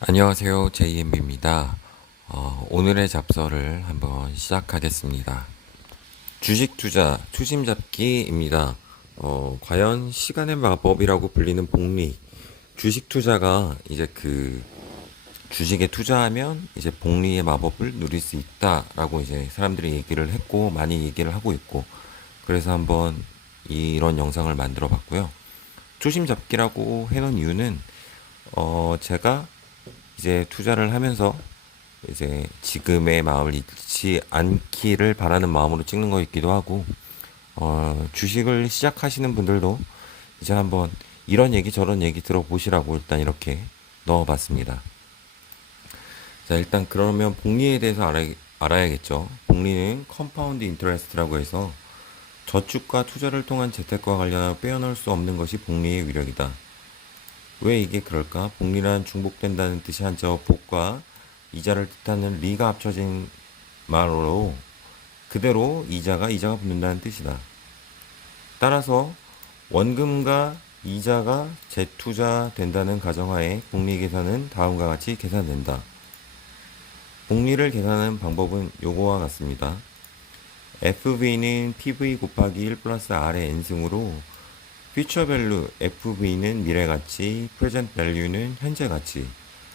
안녕하세요. JMB입니다. 오늘의 잡서를 한번 시작하겠습니다. 주식 투자 초심 잡기입니다. 과연 시간의 마법이라고 불리는 복리. 주식 투자가 이제 주식에 투자하면 이제 복리의 마법을 누릴 수 있다라고 이제 사람들이 얘기를 했고, 많이 얘기를 하고 있고, 그래서 한번 이런 영상을 만들어 봤고요. 초심 잡기라고 해놓은 이유는, 제가 이제 투자를 하면서 이제 지금의 마음을 잃지 않기를 바라는 마음으로 찍는 거있기도 하고, 주식을 시작하시는 분들도 이제 한번 이런 얘기 저런 얘기 들어보시라고 일단 이렇게 넣어봤습니다. 자, 일단 그러면 복리에 대해서 알아야겠죠. 복리는 컴파운드 인터레스트라고 해서 저축과 투자를 통한 재테크와 관련하여 빼어날 수 없는 것이 복리의 위력이다. 왜 이게 그럴까? 복리란 중복된다는 뜻이 한자어 복과 이자를 뜻하는 리가 합쳐진 말로 그대로 이자가 붙는다는 뜻이다. 따라서 원금과 이자가 재투자된다는 가정하에 복리 계산은 다음과 같이 계산된다. 복리를 계산하는 방법은 요거와 같습니다. FV는 PV 곱하기 1 플러스 R의 N승으로 Future Value FV는 미래가치, Present Value는 현재가치,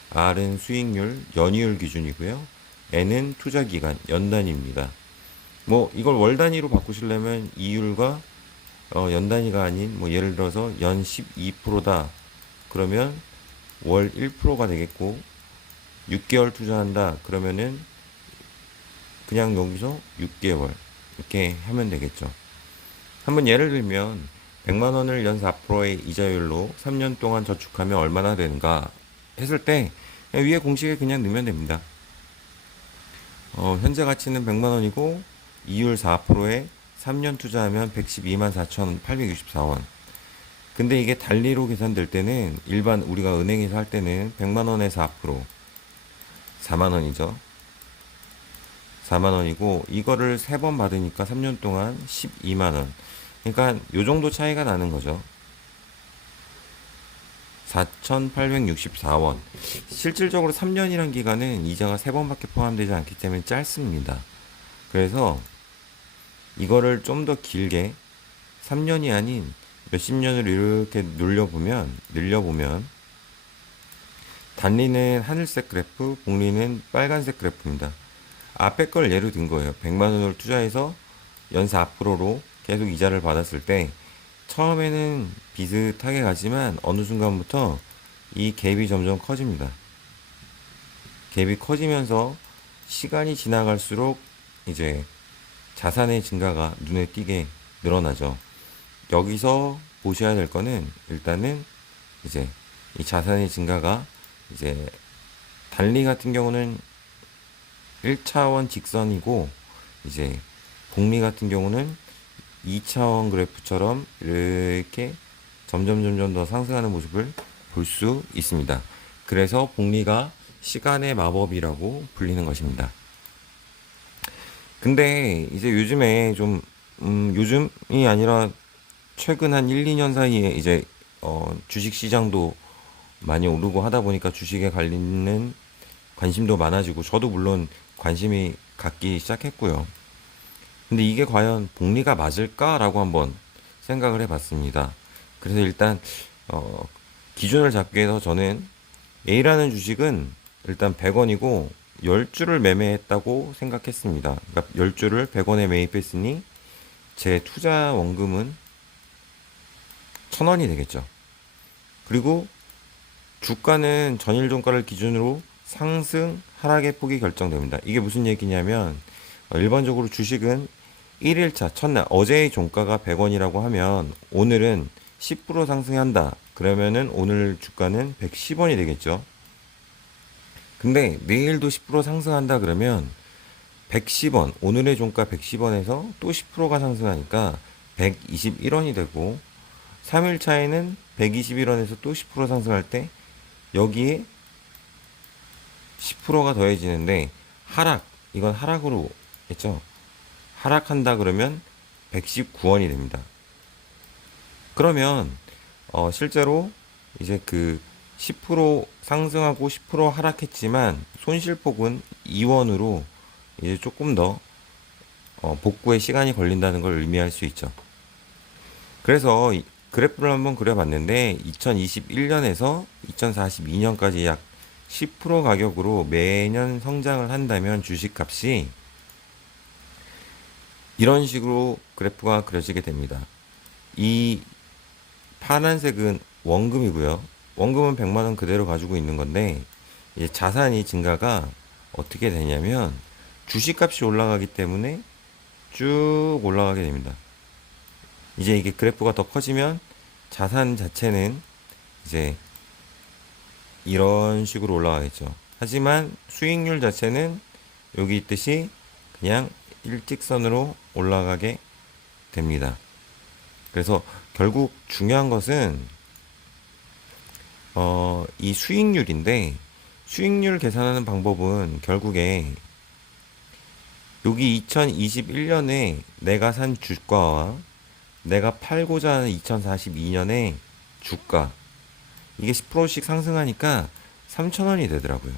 R은 수익률, 연이율 기준이고요. N은 투자기간, 연단위입니다. 뭐 이걸 월 단위로 바꾸시려면 이율과 연 단위가 아닌 뭐 예를 들어서 연 12%다 그러면 월 1%가 되겠고 6개월 투자한다 그러면은 그냥 여기서 6개월 이렇게 하면 되겠죠. 한번 예를 들면 100만 원을 연 4%의 이자율로 3년 동안 저축하면 얼마나 되는가 했을 때 위에 공식에 그냥 넣으면 됩니다. 현재 가치는 100만 원이고 이율 4%에 3년 투자하면 112만 4,864원. 근데 이게 달리로 계산될 때는 일반 우리가 은행에서 할 때는 100만 원에 4% 4만 원이죠. 4만 원이고 이거를 3번 받으니까 3년 동안 12만 원. 그러니까 요 정도 차이가 나는 거죠. 4,864원. 실질적으로 3년이란 기간은 이자가 3번밖에 포함되지 않기 때문에 짧습니다. 그래서 이거를 좀 더 길게 3년이 아닌 몇십 년을 이렇게 늘려보면 단리는 하늘색 그래프, 복리는 빨간색 그래프입니다. 앞에 걸 예로 든 거예요. 100만 원을 투자해서 연사 4%로 계속 이자를 받았을 때 처음에는 비슷하게 가지만 어느 순간부터 이 갭이 점점 커집니다. 갭이 커지면서 시간이 지나갈수록 이제 자산의 증가가 눈에 띄게 늘어나죠. 여기서 보셔야 될 거는 일단은 이제 이 자산의 증가가 이제 달리 같은 경우는 1차원 직선이고 이제 복리 같은 경우는 2차원 그래프처럼 이렇게 점점 더 상승하는 모습을 볼 수 있습니다. 그래서 복리가 시간의 마법이라고 불리는 것입니다. 근데 이제 요즘에 요즘이 아니라 최근 한 1, 2년 사이에 이제 주식 시장도 많이 오르고 하다 보니까 주식에 관련된 관심도 많아지고 저도 물론 관심이 갖기 시작했고요. 근데 이게 과연 복리가 맞을까라고 한번 생각을 해봤습니다. 그래서 일단 기준을 잡기 위해서 저는 A라는 주식은 일단 100원이고 10주를 매매했다고 생각했습니다. 그러니까 10주를 100원에 매입했으니 제 투자 원금은 1000원이 되겠죠. 그리고 주가는 전일 종가를 기준으로 상승, 하락의 폭이 결정됩니다. 이게 무슨 얘기냐면 일반적으로 주식은 1일차 첫날 어제의 종가가 100원이라고 하면 오늘은 10% 상승한다. 그러면은 오늘 주가는 110원이 되겠죠. 근데 내일도 10% 상승한다 그러면 110원, 오늘의 종가 110원에서 또 10%가 상승하니까 121원이 되고 3일 차에는 121원에서 또 10% 상승할 때 여기에 10%가 더해지는데 이건 하락으로 했죠. 하락한다 그러면 119원이 됩니다. 그러면 실제로 이제 10% 상승하고 10% 하락했지만 손실폭은 2원으로 이제 조금 더 복구에 시간이 걸린다는 걸 의미할 수 있죠. 그래서 그래프를 한번 그려봤는데 2021년에서 2042년까지 약 10% 가격으로 매년 성장을 한다면 주식값이 이런 식으로 그래프가 그려지게 됩니다. 이 파란색은 원금이고요. 원금은 100만 원 그대로 가지고 있는 건데 이제 자산이 증가가 어떻게 되냐면 주식값이 올라가기 때문에 쭉 올라가게 됩니다. 이제 이게 그래프가 더 커지면 자산 자체는 이제 이런 식으로 올라가겠죠. 하지만 수익률 자체는 여기 있듯이 그냥 일직선으로 올라가게 됩니다. 그래서 결국 중요한 것은 이 수익률인데 수익률 계산하는 방법은 결국에 여기 2021년에 내가 산 주가와 내가 팔고자 하는 2042년에 주가 이게 10%씩 상승하니까 3,000원이 되더라고요.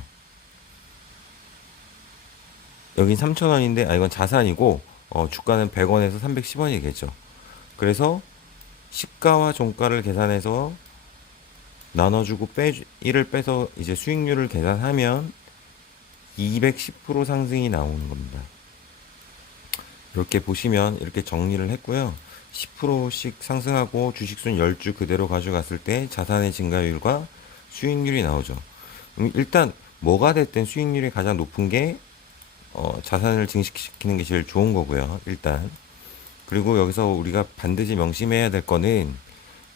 여긴 3,000원인데 이건 자산이고 주가는 100원에서 310원이겠죠. 그래서 시가와 종가를 계산해서 나눠주고 1을 빼서 이제 수익률을 계산하면 210% 상승이 나오는 겁니다. 이렇게 보시면 이렇게 정리를 했고요. 10%씩 상승하고 주식순 10주 그대로 가져갔을 때 자산의 증가율과 수익률이 나오죠. 일단 뭐가 됐든 수익률이 가장 높은 게 자산을 증식시키는 게 제일 좋은 거고요. 일단 그리고 여기서 우리가 반드시 명심해야 될 거는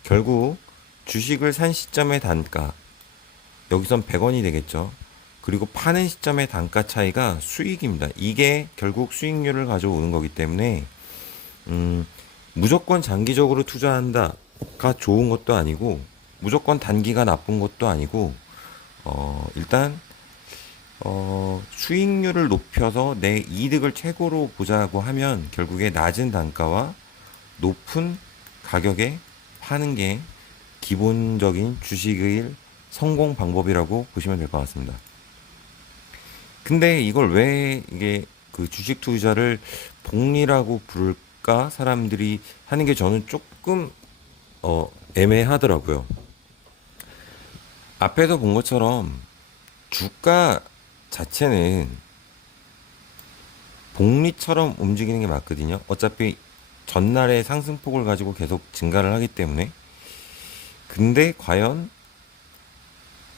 결국 주식을 산 시점의 단가 여기선 100원이 되겠죠. 그리고 파는 시점의 단가 차이가 수익입니다. 이게 결국 수익률을 가져오는 거기 때문에 무조건 장기적으로 투자한다가 좋은 것도 아니고 무조건 단기가 나쁜 것도 아니고 일단 수익률을 높여서 내 이득을 최고로 보자고 하면 결국에 낮은 단가와 높은 가격에 파는 게 기본적인 주식의 성공 방법이라고 보시면 될 것 같습니다. 근데 이걸 왜 이게 그 주식 투자를 복리라고 부를까 사람들이 하는 게 저는 조금 애매하더라고요. 앞에서 본 것처럼 주가 자체는 복리처럼 움직이는 게 맞거든요. 어차피 전날의 상승폭을 가지고 계속 증가를 하기 때문에. 근데 과연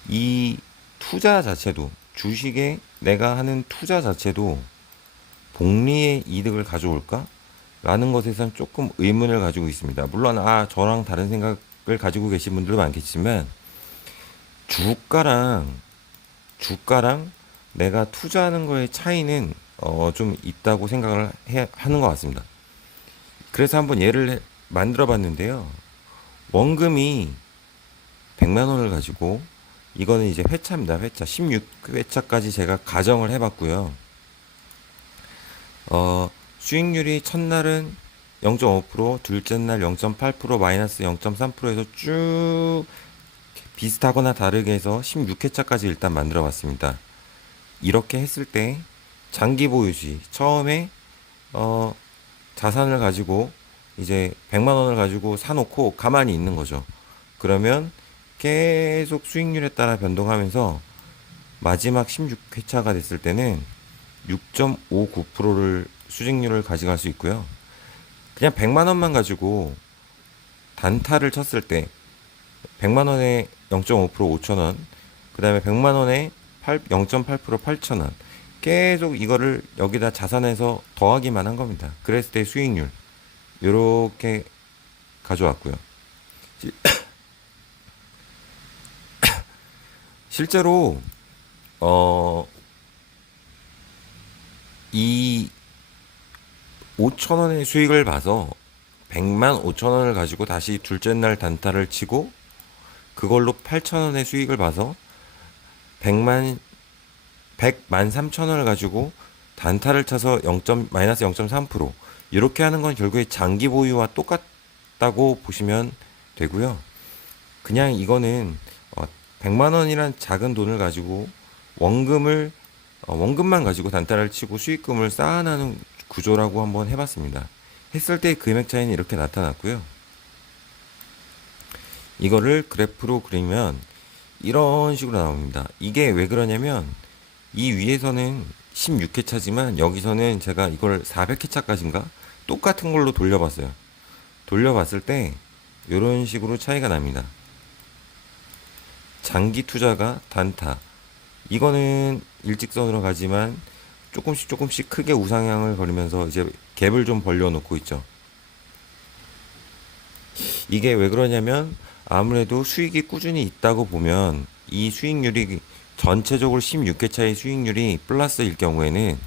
이 투자 자체도 주식에 내가 하는 투자 자체도 복리의 이득을 가져올까? 라는 것에선 조금 의문을 가지고 있습니다. 물론 저랑 다른 생각을 가지고 계신 분들도 많겠지만 주가랑 내가 투자하는 거의 차이는 좀 있다고 생각을 하는 것 같습니다. 그래서 한번 예를 만들어 봤는데요. 원금이 100만 원을 가지고 이거는 이제 회차입니다. 회차 16회차까지 제가 가정을 해봤고요. 수익률이 첫날은 0.5%, 둘째 날 0.8%, 마이너스 0.3%에서 쭉 비슷하거나 다르게 해서 16회차까지 일단 만들어 봤습니다. 이렇게 했을 때 장기 보유시 처음에 자산을 가지고 이제 100만 원을 가지고 사놓고 가만히 있는 거죠. 그러면 계속 수익률에 따라 변동하면서 마지막 16회차가 됐을 때는 6.59%를 수익률을 가져갈 수 있고요. 그냥 100만 원만 가지고 단타를 쳤을 때 100만 원에 0.5% 5천 원, 그 다음에 100만 원에 0.8% 8천 원. 계속 이거를 여기다 자산해서 더하기만 한 겁니다. 그랬을 때 수익률 이렇게 가져왔고요. 실제로 이 5천 원의 수익을 봐서 100만 5천 원을 가지고 다시 둘째 날 단타를 치고 그걸로 8천 원의 수익을 봐서 100만 3천 원을 가지고 단타를 쳐서 마이너스 0.3% 이렇게 하는 건 결국에 장기 보유와 똑같다고 보시면 되고요. 그냥 이거는 100만 원이란 작은 돈을 가지고 원금만 가지고 단타를 치고 수익금을 쌓아나는 구조라고 한번 해봤습니다. 했을 때 금액 차이는 이렇게 나타났고요. 이거를 그래프로 그리면 이런 식으로 나옵니다. 이게 왜 그러냐면 이 위에서는 16회 차지만 여기서는 제가 이걸 400회 차까지인가 똑같은 걸로 돌려봤어요. 돌려봤을 때 이런 식으로 차이가 납니다. 장기 투자가 단타. 이거는 일직선으로 가지만 조금씩 크게 우상향을 거리면서 이제 갭을 좀 벌려놓고 있죠. 이게 왜 그러냐면 아무래도 수익이 꾸준히 있다고 보면 이 수익률이 전체적으로 16회차의 수익률이 플러스일 경우에는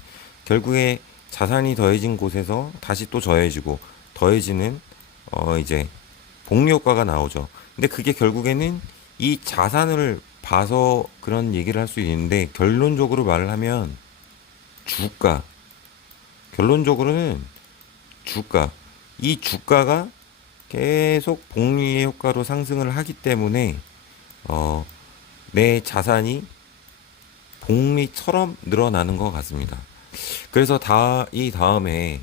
결국에 자산이 더해진 곳에서 다시 또 더해지는 이제 복리 효과가 나오죠. 근데 그게 결국에는 이 자산을 봐서 그런 얘기를 할 수 있는데 결론적으로 말을 하면 주가 결론적으로는 주가 이 주가가 계속 복리의 효과로 상승을 하기 때문에 내 자산이 복리처럼 늘어나는 것 같습니다. 그래서 이 다음에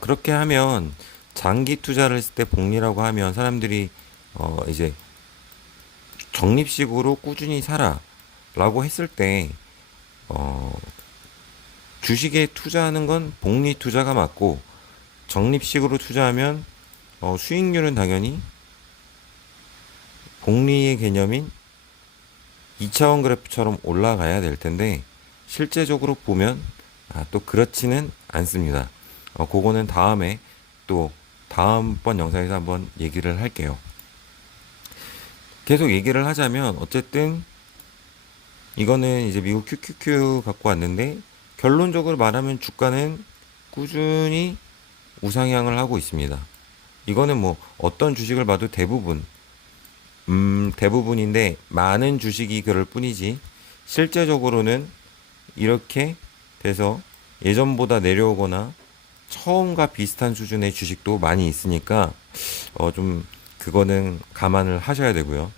그렇게 하면 장기 투자를 했을 때 복리라고 하면 사람들이 이제 적립식으로 꾸준히 살아라고 했을 때 주식에 투자하는 건 복리 투자가 맞고 적립식으로 투자하면 수익률은 당연히 복리의 개념인 2차원 그래프처럼 올라가야 될 텐데 실제적으로 보면 또 그렇지는 않습니다. 그거는 다음에 또 다음번 영상에서 한번 얘기를 할게요. 계속 얘기를 하자면 어쨌든 이거는 이제 미국 QQQ 갖고 왔는데 결론적으로 말하면 주가는 꾸준히 우상향을 하고 있습니다. 이거는 뭐 어떤 주식을 봐도 대부분인데 많은 주식이 그럴 뿐이지 실제적으로는 이렇게 돼서 예전보다 내려오거나 처음과 비슷한 수준의 주식도 많이 있으니까 좀 그거는 감안을 하셔야 되고요.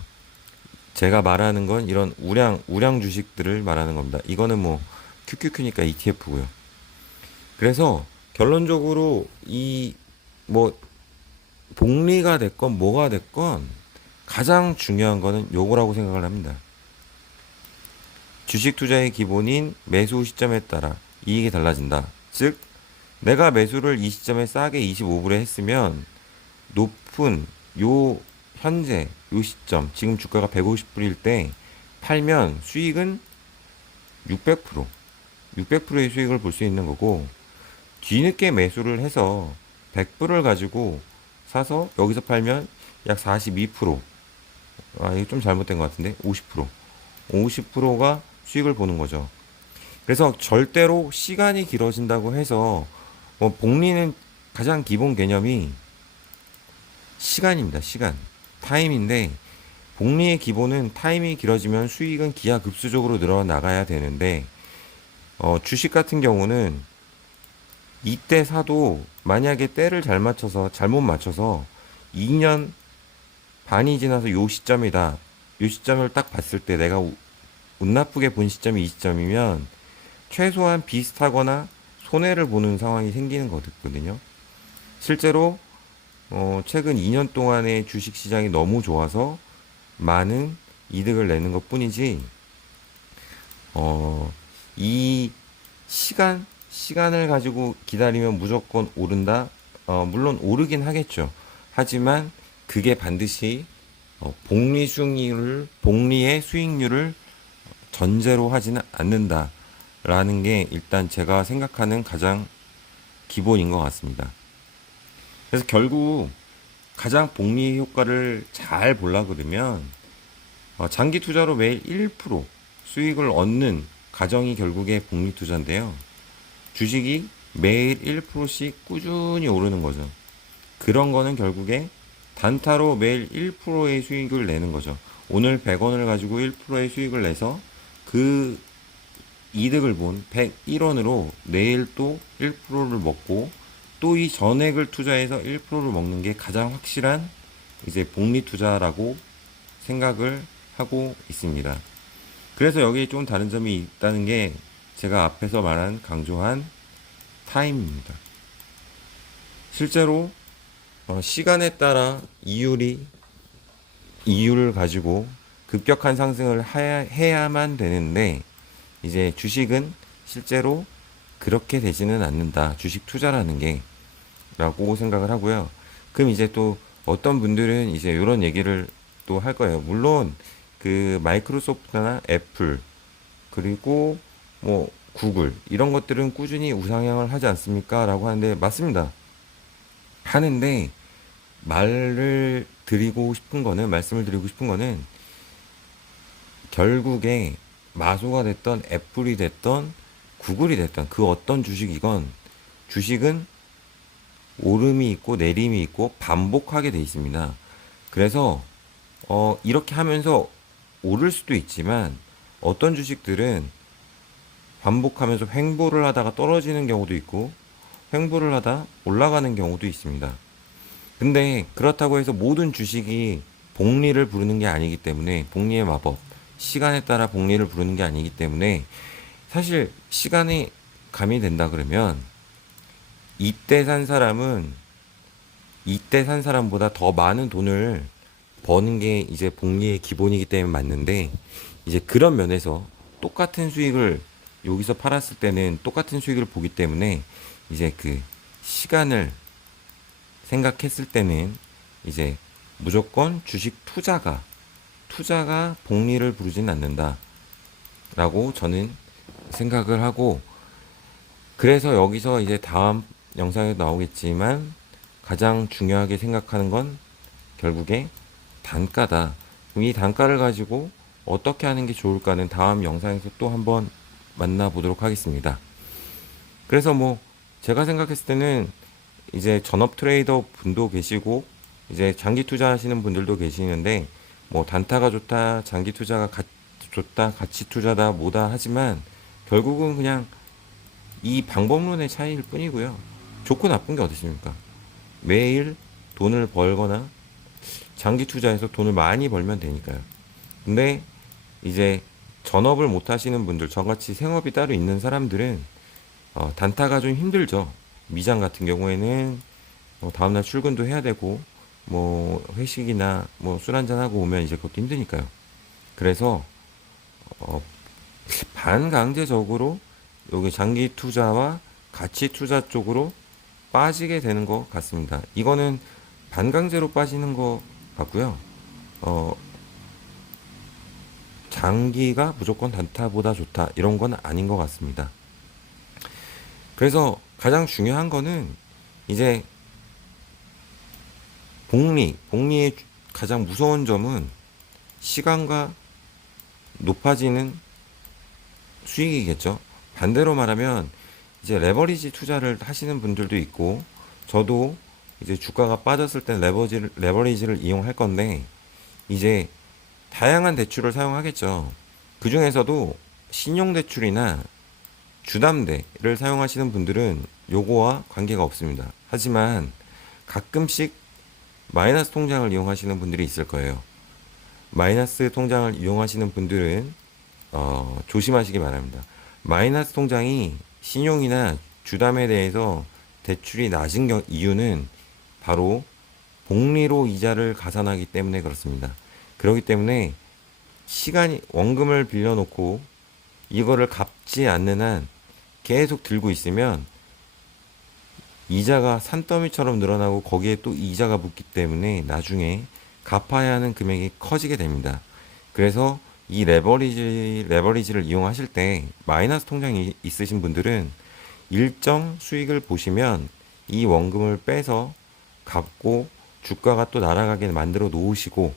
제가 말하는 건 이런 우량 주식들을 말하는 겁니다. 이거는 뭐 QQQ니까 ETF고요. 그래서 결론적으로 이 뭐 복리가 됐건 뭐가 됐건 가장 중요한 거는 요거라고 생각을 합니다. 주식 투자의 기본인 매수 시점에 따라 이익이 달라진다. 즉 내가 매수를 이 시점에 싸게 25불에 했으면 높은 현재 요 시점 지금 주가가 150불일 때 팔면 수익은 600%의 수익을 볼 수 있는 거고 뒤늦게 매수를 해서 100불을 가지고 사서 여기서 팔면 약 42%. 이거 좀 잘못된 것 같은데 50%가 수익을 보는 거죠. 그래서 절대로 시간이 길어진다고 해서 복리는 가장 기본 개념이 시간입니다. 시간. 타임인데 복리의 기본은 타임이 길어지면 수익은 기하급수적으로 늘어나가야 되는데 주식 같은 경우는 이때 사도 만약에 때를 잘못 맞춰서 2년 반이 지나서 요 시점이다. 요 시점을 딱 봤을 때 내가 운 나쁘게 본 시점이 이 시점이면 최소한 비슷하거나 손해를 보는 상황이 생기는 거거든요. 실제로 최근 2년 동안의 주식 시장이 너무 좋아서 많은 이득을 내는 것 뿐이지 이 시간을 가지고 기다리면 무조건 오른다. 물론 오르긴 하겠죠. 하지만 그게 반드시 복리의 수익률을 전제로 하지는 않는다라는 게 일단 제가 생각하는 가장 기본인 것 같습니다. 그래서 결국 가장 복리 효과를 잘 보려고 그러면 장기 투자로 매일 1% 수익을 얻는 가정이 결국에 복리 투자인데요. 주식이 매일 1%씩 꾸준히 오르는 거죠. 그런 거는 결국에 단타로 매일 1%의 수익을 내는 거죠. 오늘 100원을 가지고 1%의 수익을 내서 그 이득을 본 101원으로 내일 또 1%를 먹고 또 이 전액을 투자해서 1%를 먹는 게 가장 확실한 이제 복리 투자라고 생각을 하고 있습니다. 그래서 여기 좀 다른 점이 있다는 게 제가 앞에서 말한 강조한 타임입니다. 실제로 시간에 따라 이유를 가지고 급격한 상승을 해야만 되는데 이제 주식은 실제로 그렇게 되지는 않는다. 주식 투자라는 게 라고 생각을 하고요. 그럼 이제 또 어떤 분들은 이제 이런 얘기를 또 할 거예요. 물론 그 마이크로소프트나 애플 그리고 뭐 구글 이런 것들은 꾸준히 우상향을 하지 않습니까? 라고 하는데 맞습니다. 하는데 말씀을 드리고 싶은 거는 결국에 마소가 됐던 애플이 됐던 구글이 됐던 그 어떤 주식이건 주식은 오름이 있고 내림이 있고 반복하게 돼 있습니다. 그래서 이렇게 하면서 오를 수도 있지만 어떤 주식들은 반복하면서 횡보를 하다가 떨어지는 경우도 있고 횡보를 하다 올라가는 경우도 있습니다. 근데 그렇다고 해서 모든 주식이 복리를 부르는 게 아니기 때문에 복리의 마법, 시간에 따라 복리를 부르는 게 아니기 때문에 사실 시간이 가미된다 그러면 이때 산 사람은 이때 산 사람보다 더 많은 돈을 버는 게 이제 복리의 기본이기 때문에 맞는데 이제 그런 면에서 똑같은 수익을 여기서 팔았을 때는 똑같은 수익을 보기 때문에 이제 그 시간을 생각했을 때는 이제 무조건 주식 투자가 복리를 부르지는 않는다라고 저는 생각을 하고 그래서 여기서 이제 다음 영상에 나오겠지만 가장 중요하게 생각하는 건 결국에 단가다. 이 단가를 가지고 어떻게 하는 게 좋을까는 다음 영상에서 또 한번 만나보도록 하겠습니다. 그래서 뭐 제가 생각했을 때는 이제 전업 트레이더 분도 계시고 이제 장기 투자하시는 분들도 계시는데 뭐 단타가 좋다, 장기 투자가 좋다, 가치 투자다, 뭐다 하지만 결국은 그냥 이 방법론의 차이일 뿐이고요. 좋고 나쁜 게 어디 있습니까? 매일 돈을 벌거나 장기 투자해서 돈을 많이 벌면 되니까요. 근데 이제 전업을 못 하시는 분들, 저같이 생업이 따로 있는 사람들은 단타가 좀 힘들죠. 미장 같은 경우에는 다음날 출근도 해야 되고 뭐 회식이나 뭐 술 한잔 하고 오면 이제 그것도 힘드니까요. 그래서 어, 반강제적으로 여기 장기 투자와 가치 투자 쪽으로 빠지게 되는 것 같습니다. 이거는 반강제로 빠지는 것 같고요. 어, 장기가 무조건 단타보다 좋다 이런 건 아닌 것 같습니다. 그래서 가장 중요한 거는 이제 복리의 가장 무서운 점은 시간과 높아지는 수익이겠죠. 반대로 말하면 이제 레버리지 투자를 하시는 분들도 있고 저도 이제 주가가 빠졌을 땐 레버리지를 이용할 건데 이제 다양한 대출을 사용하겠죠. 그 중에서도 신용대출이나 주담대를 사용하시는 분들은 요거와 관계가 없습니다. 하지만 가끔씩 마이너스 통장을 이용하시는 분들이 있을 거예요. 마이너스 통장을 이용하시는 분들은 조심하시기 바랍니다. 마이너스 통장이 신용이나 주담에 대해서 대출이 낮은 이유는 바로 복리로 이자를 가산하기 때문에 그렇습니다. 그렇기 때문에 원금을 빌려놓고 이거를 갚지 않는 한 계속 들고 있으면 이자가 산더미처럼 늘어나고 거기에 또 이자가 붙기 때문에 나중에 갚아야 하는 금액이 커지게 됩니다. 그래서 이 레버리지를 이용하실 때 마이너스 통장이 있으신 분들은 일정 수익을 보시면 이 원금을 빼서 갚고 주가가 또 날아가게 만들어 놓으시고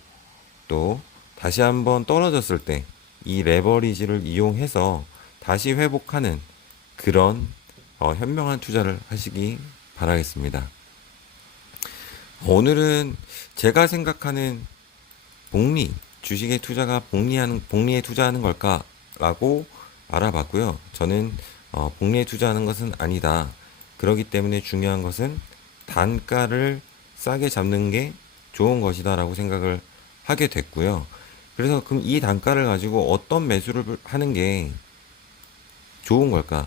또 다시 한번 떨어졌을 때 이 레버리지를 이용해서 다시 회복하는 그런 현명한 투자를 하시기 바라겠습니다. 오늘은 제가 생각하는 주식의 투자가 복리에 투자하는 걸까라고 알아봤고요. 저는 복리에 투자하는 것은 아니다. 그렇기 때문에 중요한 것은 단가를 싸게 잡는 게 좋은 것이다라고 생각을 하게 됐고요. 그래서 그럼 이 단가를 가지고 어떤 매수를 하는 게 좋은 걸까?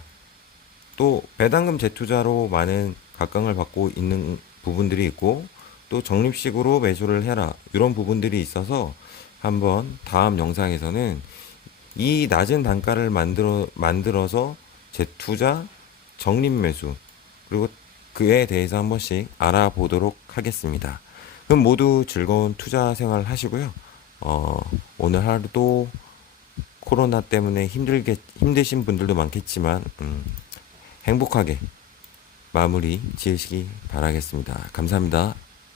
또 배당금 재투자로 많은 각광을 받고 있는 부분들이 있고 또 적립식으로 매수를 해라 이런 부분들이 있어서 한번 다음 영상에서는 이 낮은 단가를 만들어서 재투자, 적립 매수 그리고 그에 대해서 한 번씩 알아보도록 하겠습니다. 그럼 모두 즐거운 투자 생활 하시고요. 어, 오늘 하루도 코로나 때문에 힘드신 분들도 많겠지만, 행복하게 마무리 지으시기 바라겠습니다. 감사합니다.